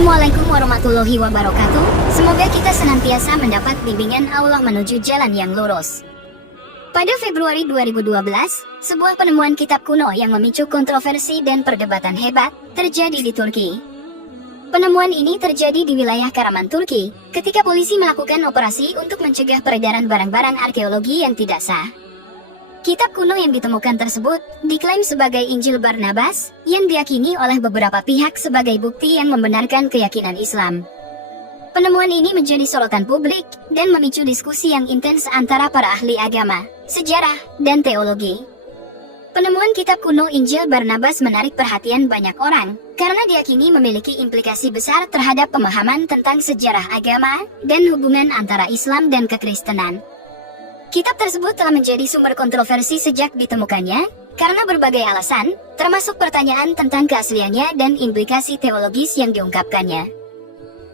Assalamualaikum warahmatullahi wabarakatuh. Semoga kita senantiasa mendapat bimbingan Allah menuju jalan yang lurus. Pada Februari 2012, sebuah penemuan kitab kuno yang memicu kontroversi dan perdebatan hebat terjadi di Turki. Penemuan ini terjadi di wilayah Karaman, Turki, ketika polisi melakukan operasi untuk mencegah peredaran barang-barang arkeologi yang tidak sah. Kitab kuno yang ditemukan tersebut diklaim sebagai Injil Barnabas, yang diyakini oleh beberapa pihak sebagai bukti yang membenarkan keyakinan Islam. Penemuan ini menjadi sorotan publik dan memicu diskusi yang intens antara para ahli agama, sejarah, dan teologi. Penemuan kitab kuno Injil Barnabas menarik perhatian banyak orang, karena diyakini memiliki implikasi besar terhadap pemahaman tentang sejarah agama dan hubungan antara Islam dan kekristenan. Kitab tersebut telah menjadi sumber kontroversi sejak ditemukannya, karena berbagai alasan, termasuk pertanyaan tentang keasliannya dan implikasi teologis yang diungkapkannya.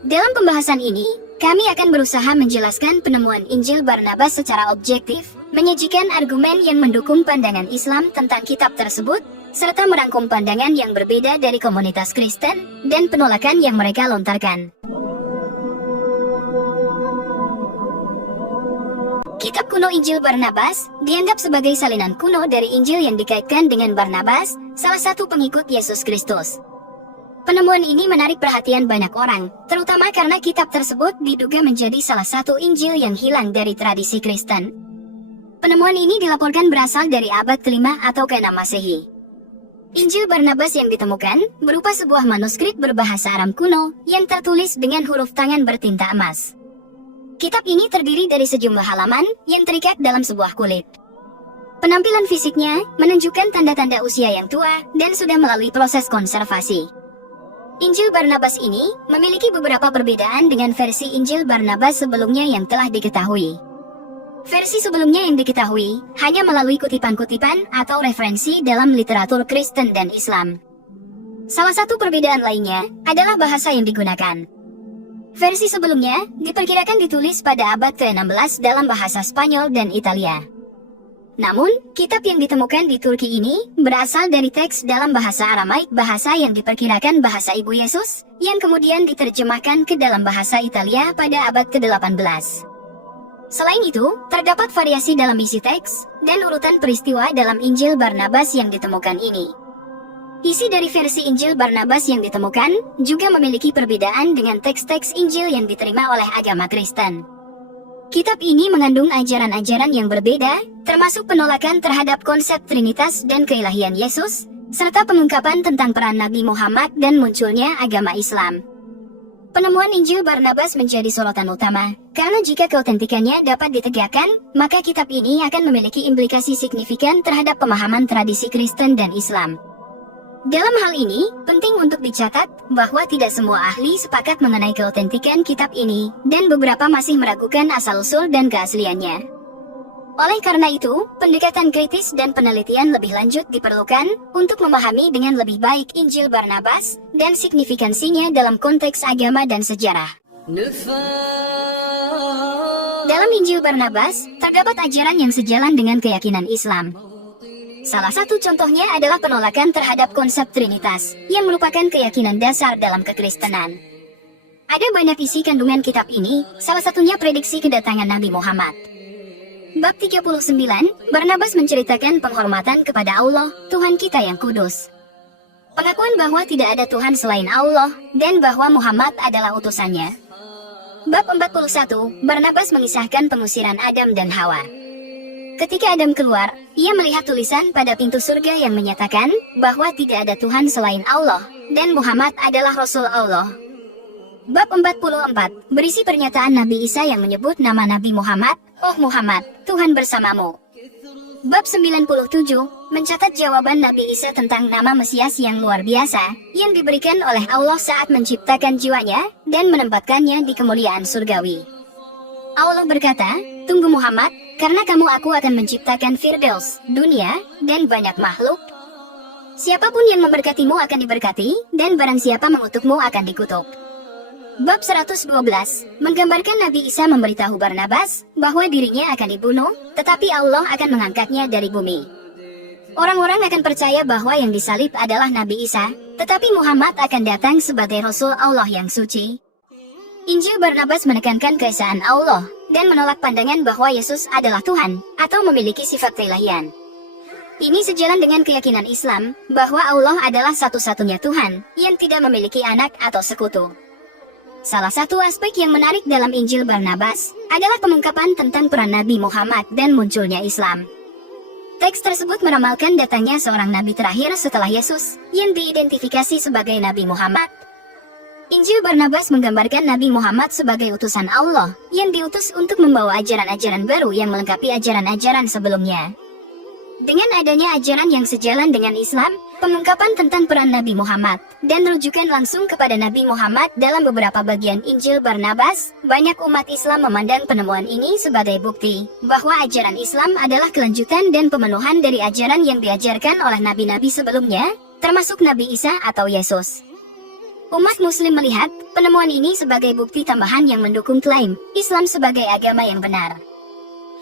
Dalam pembahasan ini, kami akan berusaha menjelaskan penemuan Injil Barnabas secara objektif, menyajikan argumen yang mendukung pandangan Islam tentang kitab tersebut, serta merangkum pandangan yang berbeda dari komunitas Kristen, dan penolakan yang mereka lontarkan. Kitab kuno Injil Barnabas dianggap sebagai salinan kuno dari Injil yang dikaitkan dengan Barnabas, salah satu pengikut Yesus Kristus. Penemuan ini menarik perhatian banyak orang, terutama karena kitab tersebut diduga menjadi salah satu Injil yang hilang dari tradisi Kristen. Penemuan ini dilaporkan berasal dari abad ke-5 atau ke-6 Masehi. Injil Barnabas yang ditemukan berupa sebuah manuskrip berbahasa Aram kuno yang tertulis dengan huruf tangan bertinta emas. Kitab ini terdiri dari sejumlah halaman yang terikat dalam sebuah kulit. Penampilan fisiknya menunjukkan tanda-tanda usia yang tua dan sudah melalui proses konservasi. Injil Barnabas ini memiliki beberapa perbedaan dengan versi Injil Barnabas sebelumnya yang telah diketahui. Versi sebelumnya yang diketahui hanya melalui kutipan-kutipan atau referensi dalam literatur Kristen dan Islam. Salah satu perbedaan lainnya adalah bahasa yang digunakan. Versi sebelumnya diperkirakan ditulis pada abad ke-16 dalam bahasa Spanyol dan Italia. Namun, kitab yang ditemukan di Turki ini berasal dari teks dalam bahasa Aramaik, bahasa yang diperkirakan bahasa ibu Yesus, yang kemudian diterjemahkan ke dalam bahasa Italia pada abad ke-18. Selain itu, terdapat variasi dalam isi teks dan urutan peristiwa dalam Injil Barnabas yang ditemukan ini. Isi dari versi Injil Barnabas yang ditemukan juga memiliki perbedaan dengan teks-teks Injil yang diterima oleh agama Kristen. Kitab ini mengandung ajaran-ajaran yang berbeda, termasuk penolakan terhadap konsep Trinitas dan keilahian Yesus, serta pengungkapan tentang peran Nabi Muhammad dan munculnya agama Islam. Penemuan Injil Barnabas menjadi sorotan utama, karena jika keautentikannya dapat ditegakkan, maka kitab ini akan memiliki implikasi signifikan terhadap pemahaman tradisi Kristen dan Islam. Dalam hal ini, penting untuk dicatat bahwa tidak semua ahli sepakat mengenai keautentikan kitab ini, dan beberapa masih meragukan asal-usul dan keasliannya. Oleh karena itu, pendekatan kritis dan penelitian lebih lanjut diperlukan untuk memahami dengan lebih baik Injil Barnabas dan signifikansinya dalam konteks agama dan sejarah. Dalam Injil Barnabas, terdapat ajaran yang sejalan dengan keyakinan Islam. Salah satu contohnya adalah penolakan terhadap konsep Trinitas, yang merupakan keyakinan dasar dalam kekristenan. Ada banyak isi kandungan kitab ini, salah satunya prediksi kedatangan Nabi Muhammad. Bab 39, Barnabas menceritakan penghormatan kepada Allah, Tuhan kita yang kudus. Pengakuan bahwa tidak ada Tuhan selain Allah, dan bahwa Muhammad adalah utusannya. Bab 41, Barnabas mengisahkan pengusiran Adam dan Hawa. Ketika Adam keluar, ia melihat tulisan pada pintu surga yang menyatakan bahwa tidak ada Tuhan selain Allah, dan Muhammad adalah Rasul Allah. Bab 44, berisi pernyataan Nabi Isa yang menyebut nama Nabi Muhammad, "Oh Muhammad, Tuhan bersamamu." Bab 97, mencatat jawaban Nabi Isa tentang nama Mesias yang luar biasa, yang diberikan oleh Allah saat menciptakan jiwanya, dan menempatkannya di kemuliaan surgawi. Allah berkata, "Tunggu Muhammad, karena kamu aku akan menciptakan Firdaus, dunia, dan banyak makhluk. Siapapun yang memberkatimu akan diberkati, dan barang siapa mengutukmu akan dikutuk." Bab 112, menggambarkan Nabi Isa memberitahu Barnabas bahwa dirinya akan dibunuh, tetapi Allah akan mengangkatnya dari bumi. orang-orang akan percaya bahwa yang disalib adalah Nabi Isa, tetapi Muhammad akan datang sebagai Rasul Allah yang suci. Injil Barnabas menekankan keesaan Allah, dan menolak pandangan bahwa Yesus adalah Tuhan, atau memiliki sifat keilahian. Ini sejalan dengan keyakinan Islam, bahwa Allah adalah satu-satunya Tuhan, yang tidak memiliki anak atau sekutu. Salah satu aspek yang menarik dalam Injil Barnabas, adalah pengungkapan tentang peran Nabi Muhammad dan munculnya Islam. Teks tersebut meramalkan datangnya seorang nabi terakhir setelah Yesus, yang diidentifikasi sebagai Nabi Muhammad. Injil Barnabas menggambarkan Nabi Muhammad sebagai utusan Allah, yang diutus untuk membawa ajaran-ajaran baru yang melengkapi ajaran-ajaran sebelumnya. Dengan adanya ajaran yang sejalan dengan Islam, pengungkapan tentang peran Nabi Muhammad, dan rujukan langsung kepada Nabi Muhammad dalam beberapa bagian Injil Barnabas, banyak umat Islam memandang penemuan ini sebagai bukti bahwa ajaran Islam adalah kelanjutan dan pemenuhan dari ajaran yang diajarkan oleh nabi-nabi sebelumnya, termasuk Nabi Isa atau Yesus. Umat Muslim melihat penemuan ini sebagai bukti tambahan yang mendukung klaim Islam sebagai agama yang benar.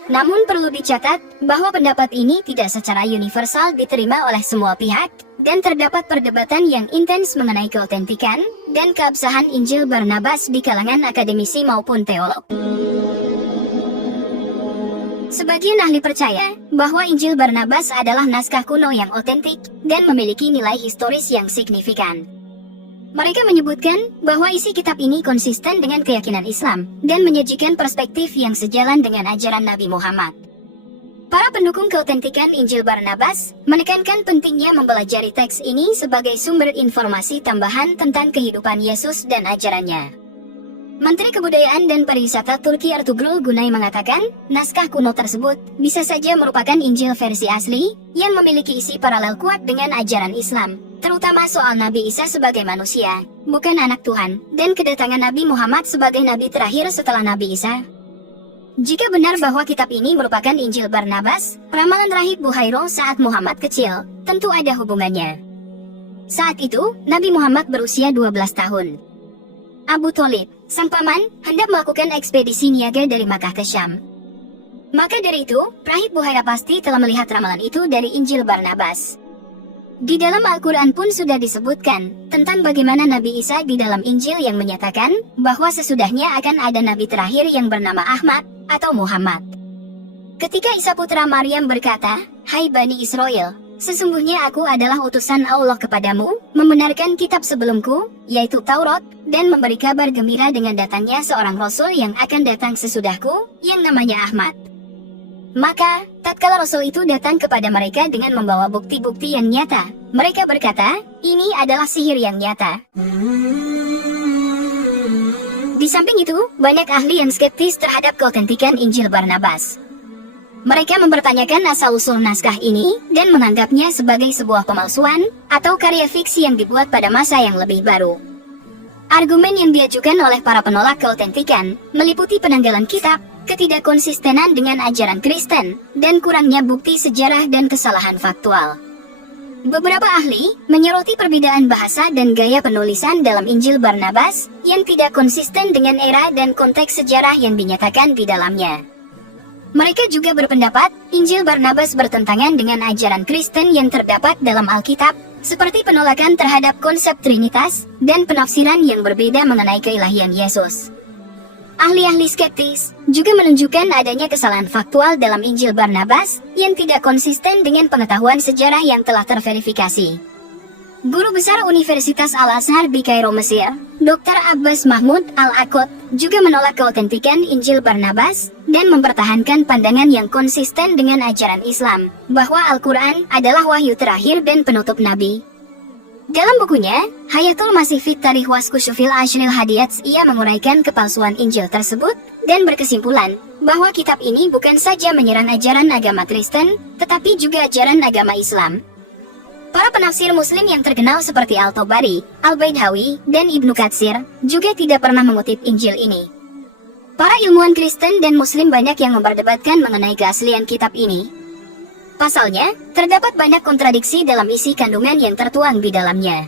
Namun perlu dicatat bahwa pendapat ini tidak secara universal diterima oleh semua pihak, dan terdapat perdebatan yang intens mengenai keautentikan dan keabsahan Injil Barnabas di kalangan akademisi maupun teolog. Sebagian ahli percaya bahwa Injil Barnabas adalah naskah kuno yang otentik dan memiliki nilai historis yang signifikan. Mereka menyebutkan bahwa isi kitab ini konsisten dengan keyakinan Islam dan menyajikan perspektif yang sejalan dengan ajaran Nabi Muhammad. Para pendukung keautentikan Injil Barnabas menekankan pentingnya mempelajari teks ini sebagai sumber informasi tambahan tentang kehidupan Yesus dan ajarannya. Menteri Kebudayaan dan Pariwisata Turki Ertugrul Günay mengatakan, naskah kuno tersebut bisa saja merupakan Injil versi asli yang memiliki isi paralel kuat dengan ajaran Islam, terutama soal Nabi Isa sebagai manusia, bukan anak Tuhan, dan kedatangan Nabi Muhammad sebagai nabi terakhir setelah Nabi Isa. Jika benar bahwa kitab ini merupakan Injil Barnabas, ramalan rahib Buhairo saat Muhammad kecil, tentu ada hubungannya. Saat itu, Nabi Muhammad berusia 12 tahun. Abu Tholib, sang paman, hendak melakukan ekspedisi niaga dari Makkah ke Syam. Maka dari itu, rahib Buhaira pasti telah melihat ramalan itu dari Injil Barnabas. Di dalam Al-Quran pun sudah disebutkan tentang bagaimana Nabi Isa di dalam Injil yang menyatakan bahwa sesudahnya akan ada nabi terakhir yang bernama Ahmad atau Muhammad. Ketika Isa putra Maryam berkata, "Hai Bani Israel, sesungguhnya aku adalah utusan Allah kepadamu, membenarkan kitab sebelumku, yaitu Taurat, dan memberi kabar gembira dengan datangnya seorang Rasul yang akan datang sesudahku, yang namanya Ahmad." Maka, tatkala Rasul itu datang kepada mereka dengan membawa bukti-bukti yang nyata, mereka berkata, "Ini adalah sihir yang nyata." Di samping itu, banyak ahli yang skeptis terhadap keautentikan Injil Barnabas. Mereka mempertanyakan asal-usul naskah ini, dan menganggapnya sebagai sebuah pemalsuan, atau karya fiksi yang dibuat pada masa yang lebih baru. Argumen yang diajukan oleh para penolak keautentikan, meliputi penanggalan kitab, ketidakkonsistenan dengan ajaran Kristen, dan kurangnya bukti sejarah dan kesalahan faktual. Beberapa ahli menyoroti perbedaan bahasa dan gaya penulisan dalam Injil Barnabas, yang tidak konsisten dengan era dan konteks sejarah yang dinyatakan di dalamnya. Mereka juga berpendapat, Injil Barnabas bertentangan dengan ajaran Kristen yang terdapat dalam Alkitab, seperti penolakan terhadap konsep Trinitas, dan penafsiran yang berbeda mengenai keilahian Yesus. Ahli-ahli skeptis juga menunjukkan adanya kesalahan faktual dalam Injil Barnabas, yang tidak konsisten dengan pengetahuan sejarah yang telah terverifikasi. Guru Besar Universitas Al-Azhar di Kairo, Mesir, Dr. Abbas Mahmud Al-Aqad, juga menolak keautentikan Injil Barnabas, dan mempertahankan pandangan yang konsisten dengan ajaran Islam, bahwa Al-Quran adalah wahyu terakhir dan penutup Nabi. Dalam bukunya, Hayatul Masih Fit Tarikh Waskushufil Ashril Hadiyats, ia menguraikan kepalsuan Injil tersebut, dan berkesimpulan, bahwa kitab ini bukan saja menyerang ajaran agama Kristen, tetapi juga ajaran agama Islam. Para penafsir Muslim yang terkenal seperti Al-Tabari, Al-Baidhawi, dan Ibnu Katsir, juga tidak pernah mengutip Injil ini. Para ilmuwan Kristen dan Muslim banyak yang memperdebatkan mengenai keaslian kitab ini. Pasalnya, terdapat banyak kontradiksi dalam isi kandungan yang tertuang di dalamnya.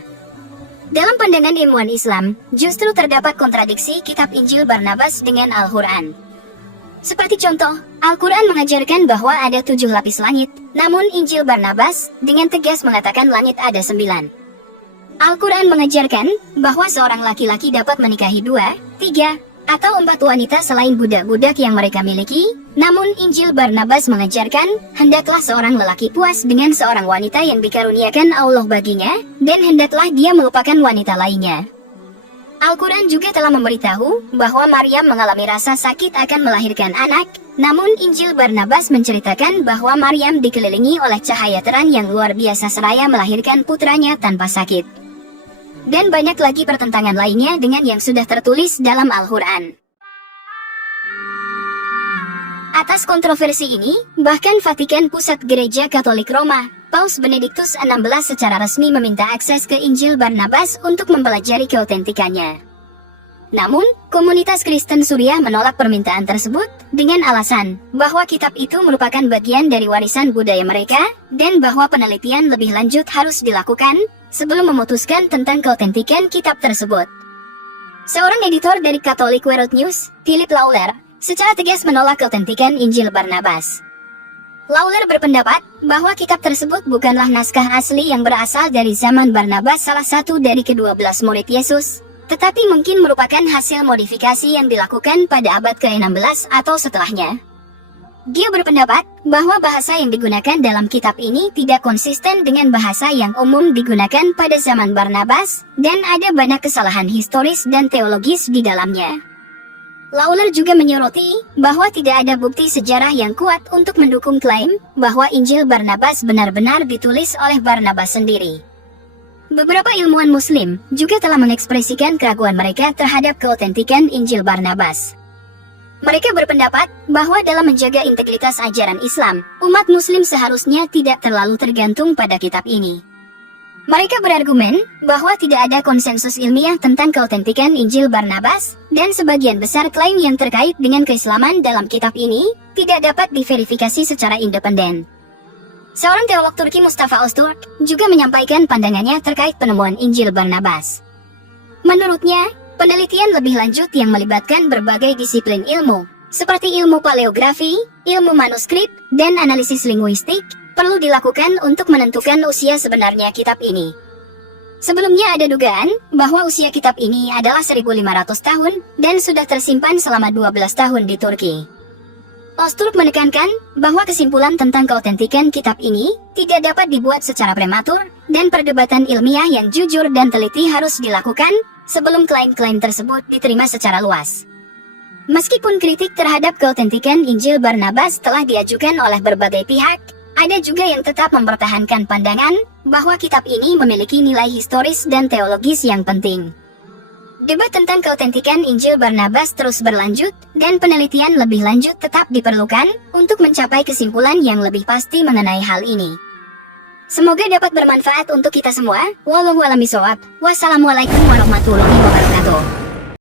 Dalam pandangan ilmuwan Islam, justru terdapat kontradiksi kitab Injil Barnabas dengan Al-Quran. Seperti contoh, Al-Quran mengajarkan bahwa ada 7 lapis langit, namun Injil Barnabas dengan tegas mengatakan langit ada 9. Al-Quran mengajarkan bahwa seorang laki-laki dapat menikahi 2, 3, atau 4 wanita selain budak-budak yang mereka miliki, namun Injil Barnabas mengajarkan, hendaklah seorang lelaki puas dengan seorang wanita yang dikaruniakan Allah baginya, dan hendaklah dia melupakan wanita lainnya. Al-Quran juga telah memberitahu bahwa Maryam mengalami rasa sakit akan melahirkan anak, namun Injil Barnabas menceritakan bahwa Maryam dikelilingi oleh cahaya terang yang luar biasa seraya melahirkan putranya tanpa sakit. Dan banyak lagi pertentangan lainnya dengan yang sudah tertulis dalam Al-Quran. Atas kontroversi ini, bahkan Vatikan Pusat Gereja Katolik Roma, Paus Benediktus XVI secara resmi meminta akses ke Injil Barnabas untuk mempelajari keautentikannya. Namun, komunitas Kristen Suriah menolak permintaan tersebut dengan alasan bahwa kitab itu merupakan bagian dari warisan budaya mereka dan bahwa penelitian lebih lanjut harus dilakukan sebelum memutuskan tentang keautentikan kitab tersebut. Seorang editor dari Catholic World News, Philip Lawler, secara tegas menolak keautentikan Injil Barnabas. Lawler berpendapat bahwa kitab tersebut bukanlah naskah asli yang berasal dari zaman Barnabas, salah satu dari ke-12 murid Yesus, tetapi mungkin merupakan hasil modifikasi yang dilakukan pada abad ke-16 atau setelahnya. Dia berpendapat bahwa bahasa yang digunakan dalam kitab ini tidak konsisten dengan bahasa yang umum digunakan pada zaman Barnabas, dan ada banyak kesalahan historis dan teologis di dalamnya. Lawler juga menyoroti bahwa tidak ada bukti sejarah yang kuat untuk mendukung klaim bahwa Injil Barnabas benar-benar ditulis oleh Barnabas sendiri. Beberapa ilmuwan Muslim juga telah mengekspresikan keraguan mereka terhadap keautentikan Injil Barnabas. Mereka berpendapat bahwa dalam menjaga integritas ajaran Islam, umat Muslim seharusnya tidak terlalu tergantung pada kitab ini. Mereka berargumen bahwa tidak ada konsensus ilmiah tentang keautentikan Injil Barnabas, dan sebagian besar klaim yang terkait dengan keislaman dalam kitab ini tidak dapat diverifikasi secara independen. Seorang teolog Turki, Mustafa Öztürk, juga menyampaikan pandangannya terkait penemuan Injil Barnabas. Menurutnya, penelitian lebih lanjut yang melibatkan berbagai disiplin ilmu, seperti ilmu paleografi, ilmu manuskrip, dan analisis linguistik, perlu dilakukan untuk menentukan usia sebenarnya kitab ini. Sebelumnya ada dugaan bahwa usia kitab ini adalah 1500 tahun dan sudah tersimpan selama 12 tahun di Turki. Öztürk menekankan bahwa kesimpulan tentang keautentikan kitab ini tidak dapat dibuat secara prematur, dan perdebatan ilmiah yang jujur dan teliti harus dilakukan sebelum klaim-klaim tersebut diterima secara luas. Meskipun kritik terhadap keautentikan Injil Barnabas telah diajukan oleh berbagai pihak, ada juga yang tetap mempertahankan pandangan bahwa kitab ini memiliki nilai historis dan teologis yang penting. Debat tentang keautentikan Injil Barnabas terus berlanjut, dan penelitian lebih lanjut tetap diperlukan untuk mencapai kesimpulan yang lebih pasti mengenai hal ini. Semoga dapat bermanfaat untuk kita semua. Wallahu a'lam bishawab. Wassalamualaikum warahmatullahi wabarakatuh.